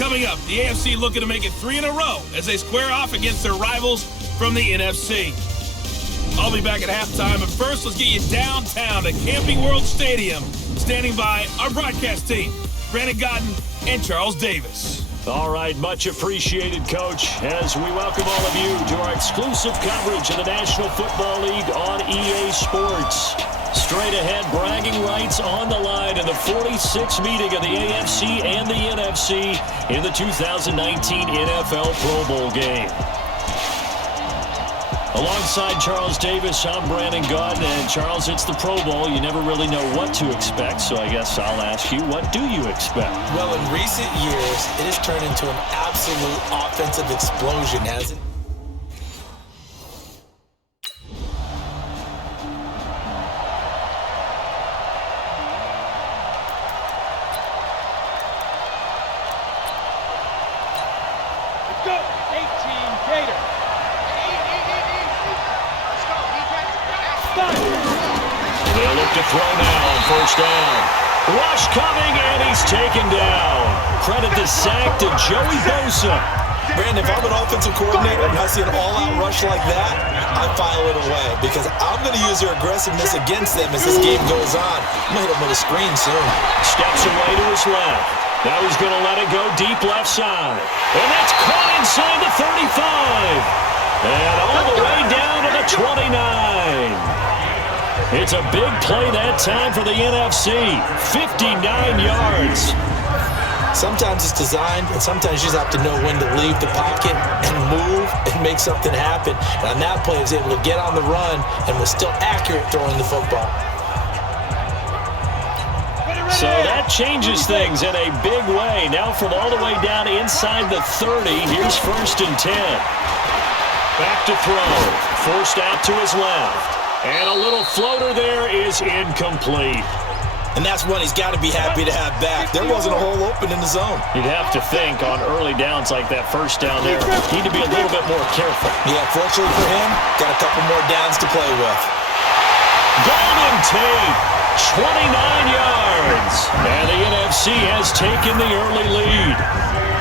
Coming up, the AFC looking to make it 3 in a row as they square off against their rivals from the NFC. I'll be back at halftime, but first, let's get you downtown at Camping World Stadium. Standing by our broadcast team, Brandon Godden and Charles Davis. All right, much appreciated, Coach, as we welcome all of you to our exclusive coverage of the National Football League on EA Sports. Straight ahead, bragging rights on the line in the 46th meeting of the AFC and the NFC in the 2019 NFL Pro Bowl game. Alongside Charles Davis, I'm Brandon Godden, and Charles, it's the Pro Bowl. You never really know what to expect, so I guess I'll ask you, what do you expect? Well, in recent years, it has turned into an absolute offensive explosion, hasn't it? Throw now on first down. Rush coming, and he's taken down. Credit the sack to Joey Bosa. Brandon, if I'm an offensive coordinator and I see an all-out rush like that, I file it away because I'm going to use their aggressiveness against them as this game goes on. I'm going to hit them with a screen soon. Steps away to his left. Now he's going to let it go deep left side. And that's caught inside the 35. And all the way down to the 29. It's a big play that time for the NFC. 59 yards. Sometimes it's designed, and sometimes you just have to know when to leave the pocket and move and make something happen. And on that play, he was able to get on the run and was still accurate throwing the football. So that changes things in a big way. Now from all the way down inside the 30, here's 1st and 10. Back to throw. Forced out to his left. And a little floater there is incomplete. And that's one he's got to be happy to have back. There wasn't a hole open in the zone. You'd have to think on early downs like that first down there, need to be a little bit more careful. Yeah, fortunately for him, got a couple more downs to play with. Golden Tate, 29 yards. And the NFC has taken the early lead.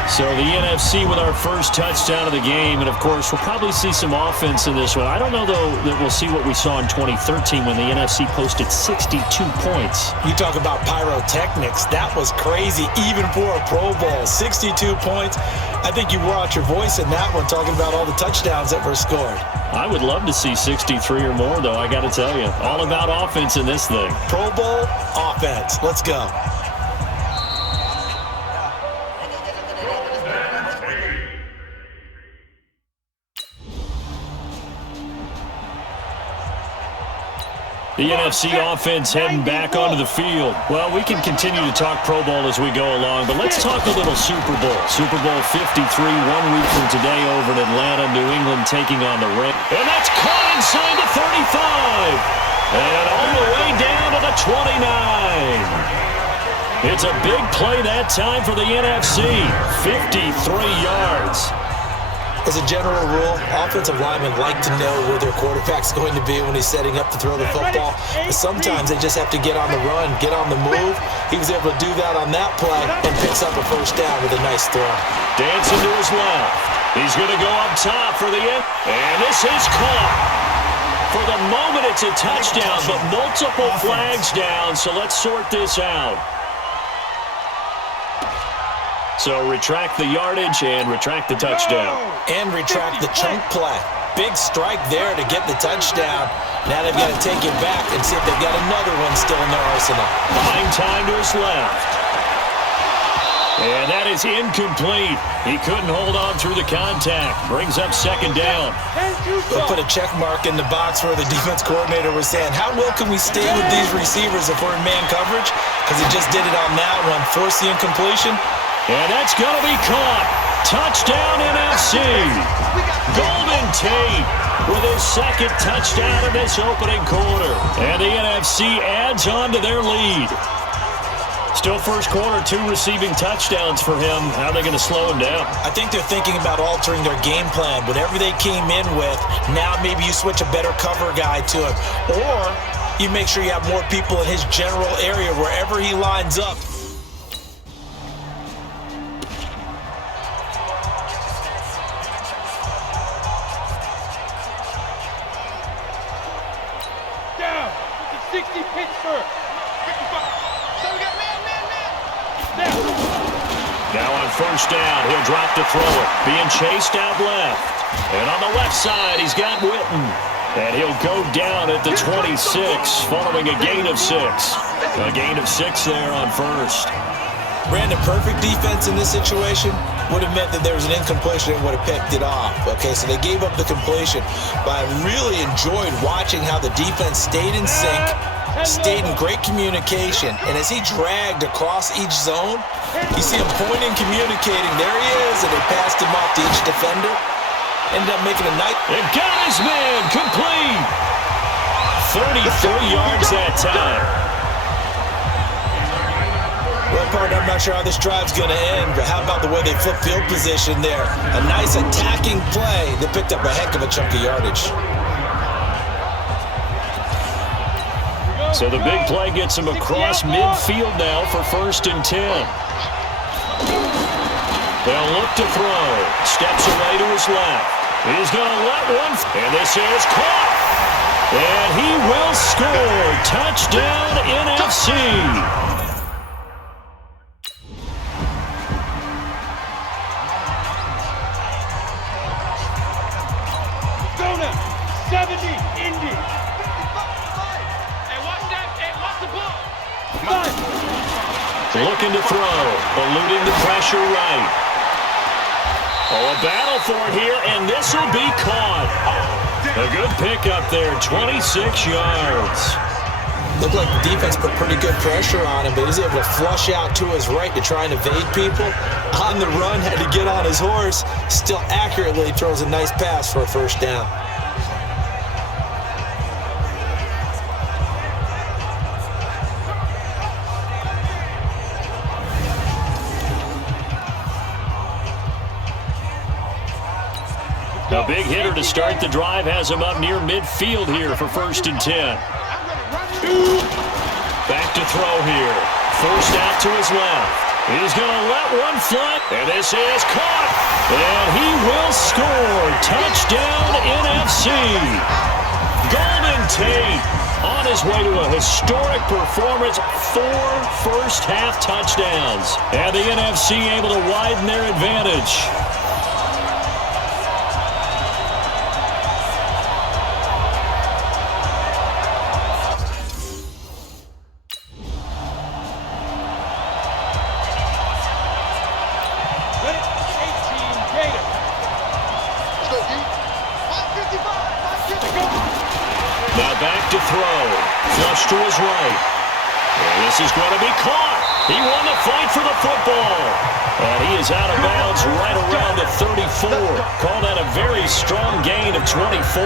So the NFC with our first touchdown of the game. And, of course, we'll probably see some offense in this one. I don't know, though, that we'll see what we saw in 2013 when the NFC posted 62 points. You talk about pyrotechnics. That was crazy, even for a Pro Bowl. 62 points. I think you wore out your voice in that one talking about all the touchdowns that were scored. I would love to see 63 or more, though, I got to tell you. All about offense in this thing. Pro Bowl offense. Let's go. The NFC offense heading back onto the field. Well, we can continue to talk Pro Bowl as we go along, but let's talk a little Super Bowl. Super Bowl 53, 1 week from today over in Atlanta, New England taking on the Rams. And that's caught inside the 35. And all the way down to the 29. It's a big play that time for the NFC. 53 yards. As a general rule, offensive linemen like to know where their quarterback's going to be when he's setting up to throw the football. But sometimes they just have to get on the run, get on the move. He was able to do that on that play and picks up a first down with a nice throw. Dancing to his left. He's going to go up top for the end. And this is caught. For the moment, it's a touchdown, but multiple flags down, so let's sort this out. So retract the yardage and retract the touchdown. And retract the chunk play. Big strike there to get the touchdown. Now they've got to take it back and see if they've got another one still in their arsenal. Buying time to his left. And that is incomplete. He couldn't hold on through the contact. Brings up 2nd down. They'll put a check mark in the box where the defense coordinator was saying, how well can we stay with these receivers if we're in man coverage? Because he just did it on that one. Force the incompletion. And that's going to be caught. Touchdown NFC. Golden Tate with his 2nd touchdown in this opening quarter. And the NFC adds on to their lead. Still first quarter, 2 receiving touchdowns for him. How are they going to slow him down? I think they're thinking about altering their game plan. Whatever they came in with, now maybe you switch a better cover guy to him. Or you make sure you have more people in his general area wherever he lines up. Now on first down, he'll drop to throw it. Being chased out left. And on the left side, he's got Witten. And he'll go down at the 26, following a gain of 6. A gain of 6 there on first. Brandon, perfect defense in this situation would have meant that there was an incompletion and would have picked it off. Okay, so they gave up the completion. But I really enjoyed watching how the defense stayed in sync, stayed in great communication, and as he dragged across each zone, you see him pointing, communicating. There he is, and they passed him off to each defender. Ended up making a nice... And got his man complete. 33 yards that time. Well, partner, I'm not sure how this drive's going to end, but how about the way they flip field position there? A nice attacking play that picked up a heck of a chunk of yardage. So the big play gets him across midfield now for 1st and 10. They'll look to throw. Steps away to his left. He's going to let one. And this is caught. And he will score. Touchdown, NFC. Dona, 70, Indy. Hey, watch that. Hey, watch the ball. Looking to throw. Eluding the pressure right. Oh, a battle for it here, and this will be caught. A good pickup there, 26 yards. Looked like the defense put pretty good pressure on him, but he's able to flush out to his right to try and evade people. On the run, had to get on his horse. Still accurately throws a nice pass for a 1st down. A big hitter to start the drive has him up near midfield here for 1st and 10. Back to throw here. First out to his left. He's going to let one fly. And this is caught. And he will score. Touchdown, NFC. Golden Tate on his way to a historic performance. 4 first-half touchdowns. And the NFC able to widen their advantage. Now back to throw. Flush to his right. And this is going to be caught. He won the fight for the football. And he is out of bounds right around the 34. Call that a very strong gain of 24.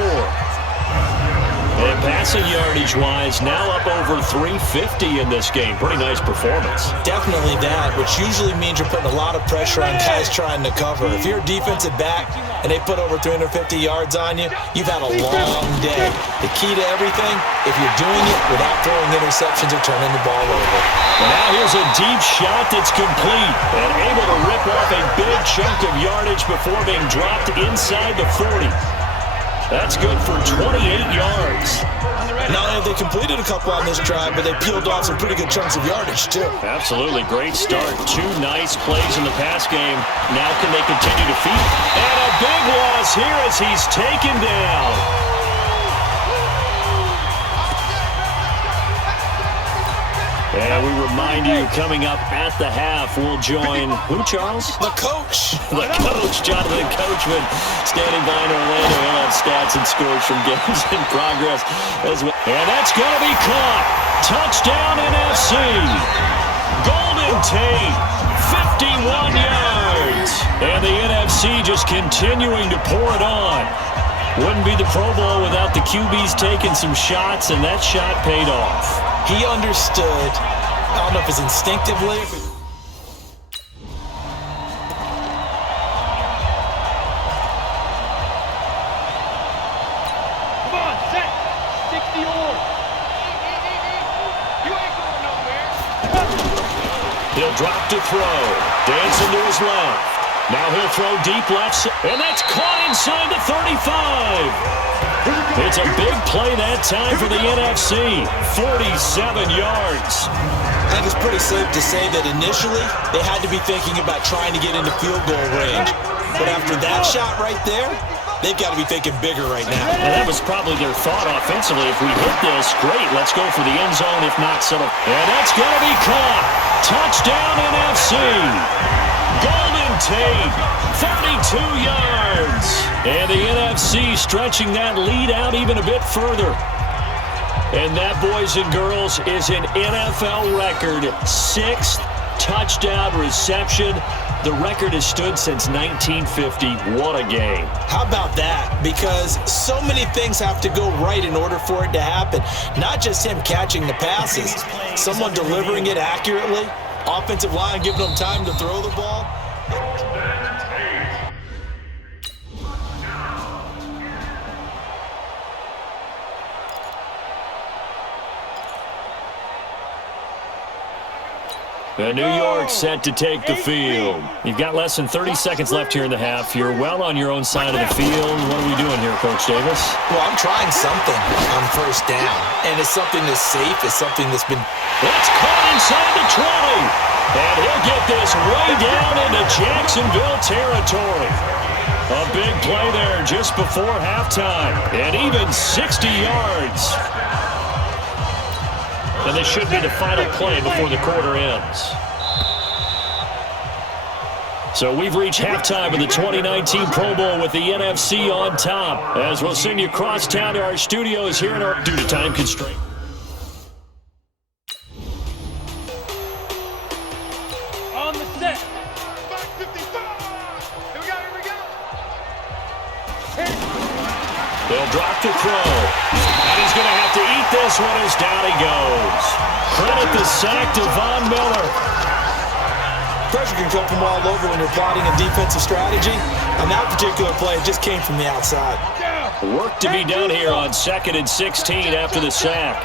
And passing yardage-wise, now up over 350 in this game. Pretty nice performance. Definitely that, which usually means you're putting a lot of pressure on guys trying to cover. If you're a defensive back and they put over 350 yards on you, you've had a long day. The key to everything, if you're doing it without throwing interceptions or turning the ball over. And now here's a deep shot that's complete and able to rip off a big chunk of yardage before being dropped inside the 40. That's good for 28 yards. Not only have they completed a couple on this drive, but they peeled off some pretty good chunks of yardage, too. Absolutely. Great start. 2 nice plays in the pass game. Now can they continue to feed? And a big loss here as he's taken down. And we remind you, coming up at the half, we'll join who, Charles? The coach. The coach, Jonathan Coachman, standing by in Orlando. He'll have stats and scores from games in progress as well. And that's going to be caught. Touchdown, NFC. Golden Tate, 51 yards. And the NFC just continuing to pour it on. Wouldn't be the Pro Bowl without the QBs taking some shots, and that shot paid off. He understood. I don't know if it's instinctively. Come on, set. 60 or. You ain't going nowhere. He'll drop to throw. Dancing to his left. Now he'll throw deep left, and that's caught inside the 35. It's a big play that time for the NFC. 47 yards. I think it's pretty safe to say that initially they had to be thinking about trying to get into field goal range. But after that shot right there, they've got to be thinking bigger right now. And that was probably their thought offensively. If we hit this, great, let's go for the end zone. If not, settle. And that's going to be caught. Touchdown NFC. Golden Tate, 32 yards. And the NFC stretching that lead out even a bit further. And that, boys and girls, is an NFL record. 6th touchdown reception. The record has stood since 1950. What a game. How about that? Because so many things have to go right in order for it to happen. Not just him catching the passes, someone delivering it accurately, offensive line giving them time to throw the ball. And New York set to take the field. You've got less than 30 seconds left here in the half. You're well on your own side of the field. What are we doing here, Coach Davis? Well, I'm trying something on first down. And it's something that's safe. It's something that's been... That's caught inside the 20. And he'll get this way down into Jacksonville territory. A big play there just before halftime. And even 60 yards. And this should be the final play before the quarter ends. So we've reached halftime of the 2019 Pro Bowl with the NFC on top. As we'll send you across town to our studios here in our due to time constraint. On the set. Back 55. Here we go. They'll drop the throw. And he's going to have to eat this one as down he goes. Credit the sack to Von Miller. Pressure can come from all over when you're plotting a defensive strategy. On that particular play, it just came from the outside. Work to be done here on 2nd and 16 after the sack.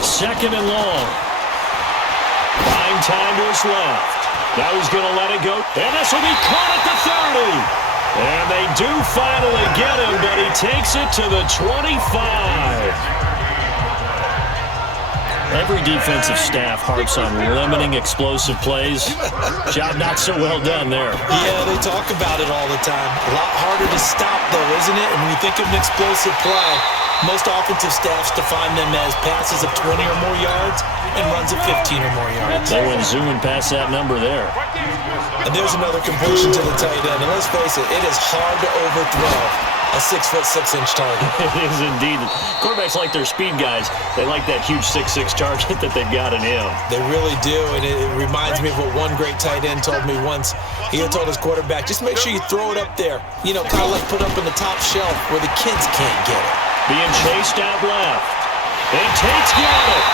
2nd and long. Buying time to his left. Now he's going to let it go. And this will be caught at the 30. And they do finally get him, but he takes it to the 25. Every defensive staff harps on limiting explosive plays. Job not so well done there. Yeah, they talk about it all the time. A lot harder to stop, though, isn't it? And when you think of an explosive play, most offensive staffs define them as passes of 20 or more yards and runs of 15 or more yards. They went zooming past that number there. And there's another completion to the tight end. And let's face it, it is hard to overthrow a 6'6" target. It is indeed. Quarterbacks like their speed guys. They like that huge 6'6" target that they've got in him. They really do, and it reminds me of what one great tight end told me once. He had told his quarterback, just make sure you throw it up there. You know, kind of like put up in the top shelf where the kids can't get it. Being chased out left. And Tate's got it.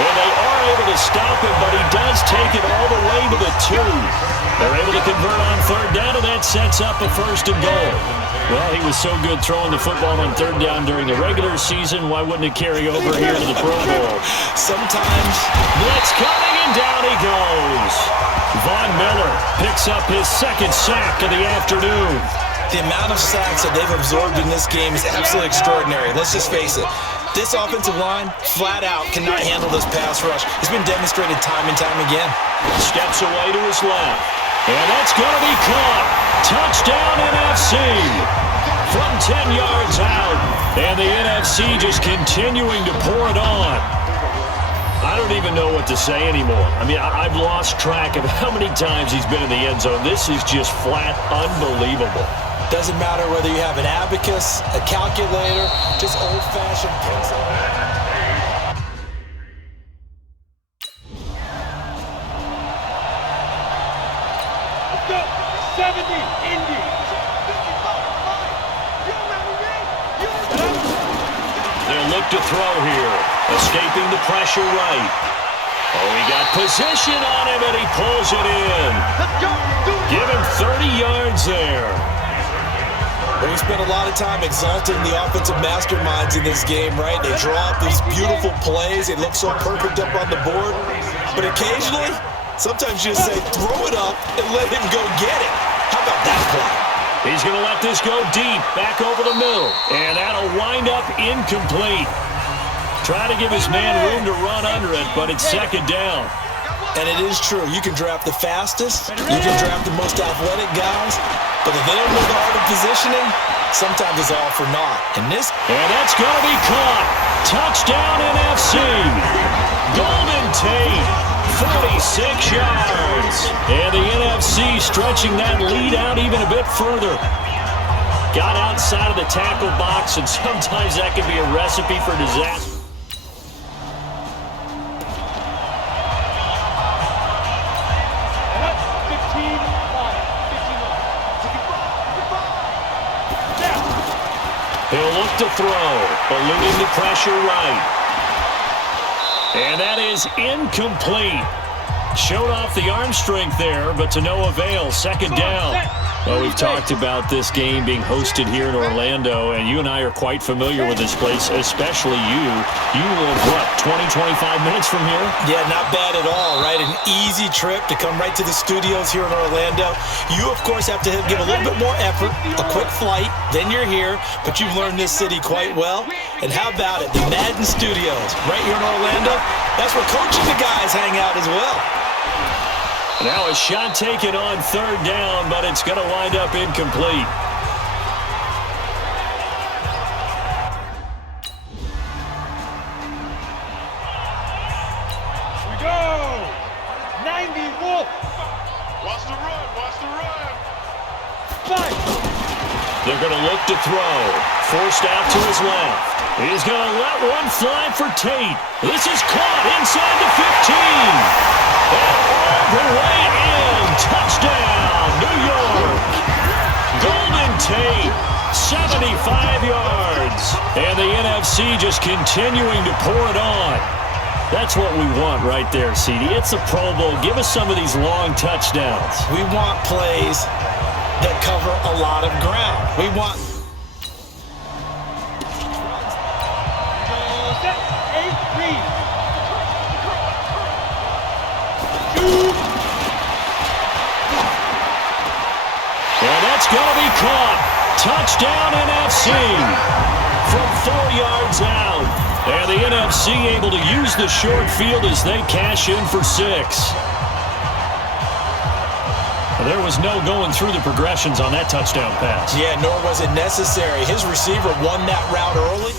And they are able to stop him, but he does take it all the way to the 2. They're able to convert on 3rd down, and that sets up a 1st and goal. Well, he was so good throwing the football on 3rd down during the regular season. Why wouldn't it carry over here to the Pro Bowl? Sometimes. Blitz coming, and down he goes. Von Miller picks up his 2nd sack of the afternoon. The amount of sacks that they've absorbed in this game is absolutely extraordinary. Let's just face it. This offensive line, flat out, cannot handle this pass rush. It's been demonstrated time and time again. Steps away to his left. And that's going to be caught. Touchdown NFC. From 10 yards out. And the NFC just continuing to pour it on. I don't even know what to say anymore. I mean, I've lost track of how many times he's been in the end zone. This is just flat unbelievable. Doesn't matter whether you have an abacus, a calculator, just old-fashioned pencil. Let's go. 70, Indy. They'll look to throw here. Escaping the pressure right. Oh, he got position on him, and he pulls it in. Let's go. Give him 30 yards there. Well, we spent a lot of time exalting the offensive masterminds in this game, right? They draw up these beautiful plays. They look so perfect up on the board. But occasionally, Sometimes you just say, throw it up and let him go get it. How about that play? He's going to let this go deep, back over the middle. And that'll wind up incomplete. Try to give his man room to run under it, but it's second down. And it is true. You can draft the fastest. You can draft the most athletic guys. But if they don't know the art of positioning, sometimes it's all for naught. And that's going to be caught. Touchdown NFC. Golden Tate. 46 yards. And the NFC stretching that lead out even a bit further. Got outside of the tackle box, and sometimes that can be a recipe for disaster. He'll look to throw, eluding the pressure right. And that is incomplete. Showed off the arm strength there, but to no avail. Second down. Well, we've talked about this game being hosted here in Orlando, and you and I are quite familiar with this place, especially you. You live, what, 20, 25 minutes from here? Yeah, not bad at all, right? An easy trip to come right to the studios here in Orlando. You, of course, have to give a little bit more effort, a quick flight, then you're here, but you've learned this city quite well. And how about it? The Madden studios right here in Orlando, that's where coaching the guys hang out as well. Now a shot taken on third down, but it's going to wind up incomplete. Here we go! 90 Wolf! Watch the run, watch the run! Fight! They're going to look to throw. Forced out to his left. He's going to let one fly for Tate. This is caught inside the 15. And all the way in. Touchdown, New York. Golden Tate, 75 yards. And the NFC just continuing to pour it on. That's what we want right there, CD. It's a Pro Bowl. Give us some of these long touchdowns. We want plays that cover a lot of ground. We want... And that's going to be caught. Touchdown NFC from 4 yards out. And the NFC able to use the short field as they cash in for 6. There was no going through the progressions on that touchdown pass. Yeah, nor was it necessary. His receiver won that route early.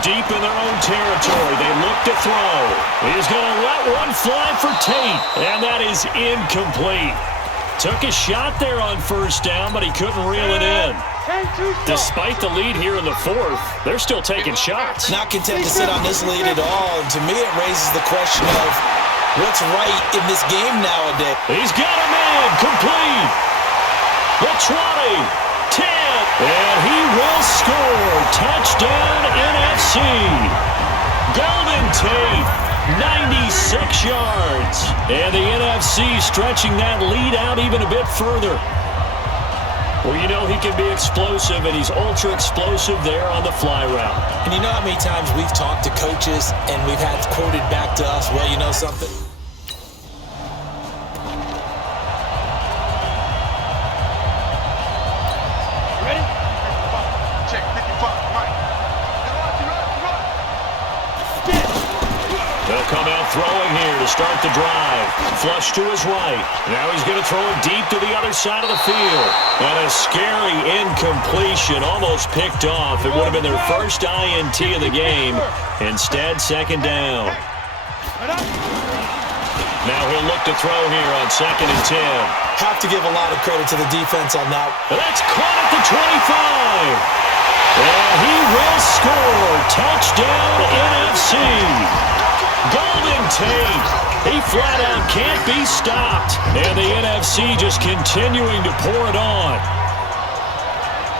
Deep in their own territory, they look to throw. He's going to let one fly for Tate, and that is incomplete. Took a shot there on first down, but he couldn't reel it in. Despite the lead here in the fourth, they're still taking shots. Not content to sit on this lead at all, and to me it raises the question of what's right in this game nowadays. He's got a man, complete. The 20. 10, and he will score. Touchdown, NFC. Golden Tate, 96 yards. And the NFC stretching that lead out even a bit further. Well, you know he can be explosive, and he's ultra explosive there on the fly route. And you know how many times we've talked to coaches, and we've had quoted back to us, well, you know something? Throwing here to start the drive. Flush to his right. Now he's going to throw it deep to the other side of the field. And a scary incompletion, almost picked off. It would have been their first INT of the game. Instead, second down. Now he'll look to throw here on 2nd and 10. Have to give a lot of credit to the defense on that. That's caught at the 25. And he will score. Touchdown, NFC. Golden Tate, he flat out can't be stopped. And the NFC just continuing to pour it on.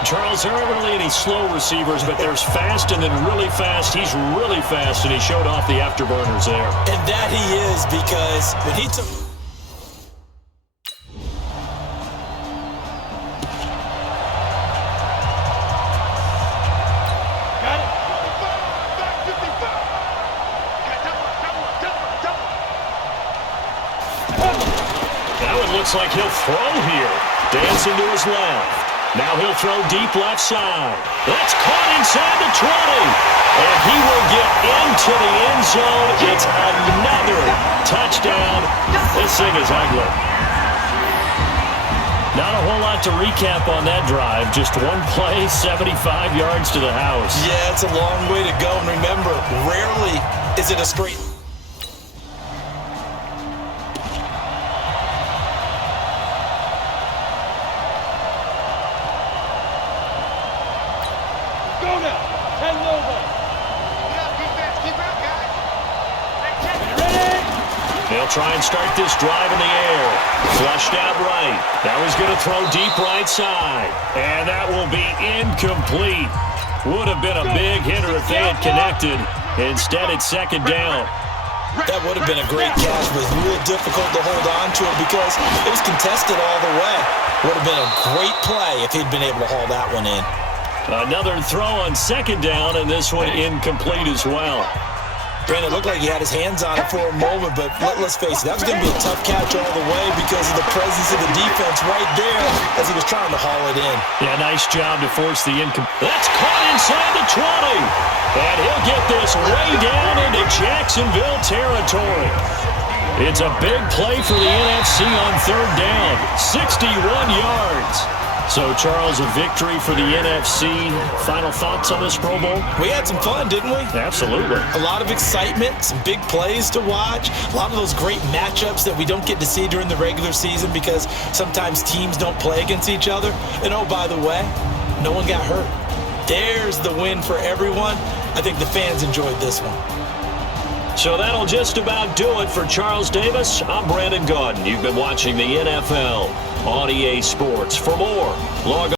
Charles, there aren't really any slow receivers, but there's fast and then really fast. He's really fast, and he showed off the afterburners there. And that he is, because when he took... looks like he'll throw here. Dancing to his left. Now he'll throw deep left side. That's caught inside the 20. And he will get into the end zone. It's another touchdown. This thing is ugly. Not a whole lot to recap on that drive. Just one play, 75 yards to the house. Yeah, it's a long way to go. And remember, rarely is it a straight... Go now. 10 over. Defense, keep out, guys. Ready? They'll try and start this drive in the air. Flushed out right. Now he's going to throw deep right side. And that will be incomplete. Would have been a big hitter if they had connected. Instead, it's second down. That would have been a great catch, but it's real difficult to hold on to it because it was contested all the way. Would have been a great play if he'd been able to haul that one in. Another throw on second down, and this one incomplete as well. Brandon, it looked like he had his hands on it for a moment, but let's face it, that was going to be a tough catch all the way because of the presence of the defense right there as he was trying to haul it in. Yeah, nice job to force the incomplete. That's caught inside the 20. And he'll get this way down into Jacksonville territory. It's a big play for the NFC on third down. 61 yards. So, Charles, a victory for the NFC. Final thoughts on this Pro Bowl? We had some fun, didn't we? Absolutely. A lot of excitement, some big plays to watch, a lot of those great matchups that we don't get to see during the regular season because sometimes teams don't play against each other. And, oh, by the way, no one got hurt. There's the win for everyone. I think the fans enjoyed this one. So that'll just about do it for Charles Davis. I'm Brandon Gaudin. You've been watching the NFL on EA Sports. For more, log on.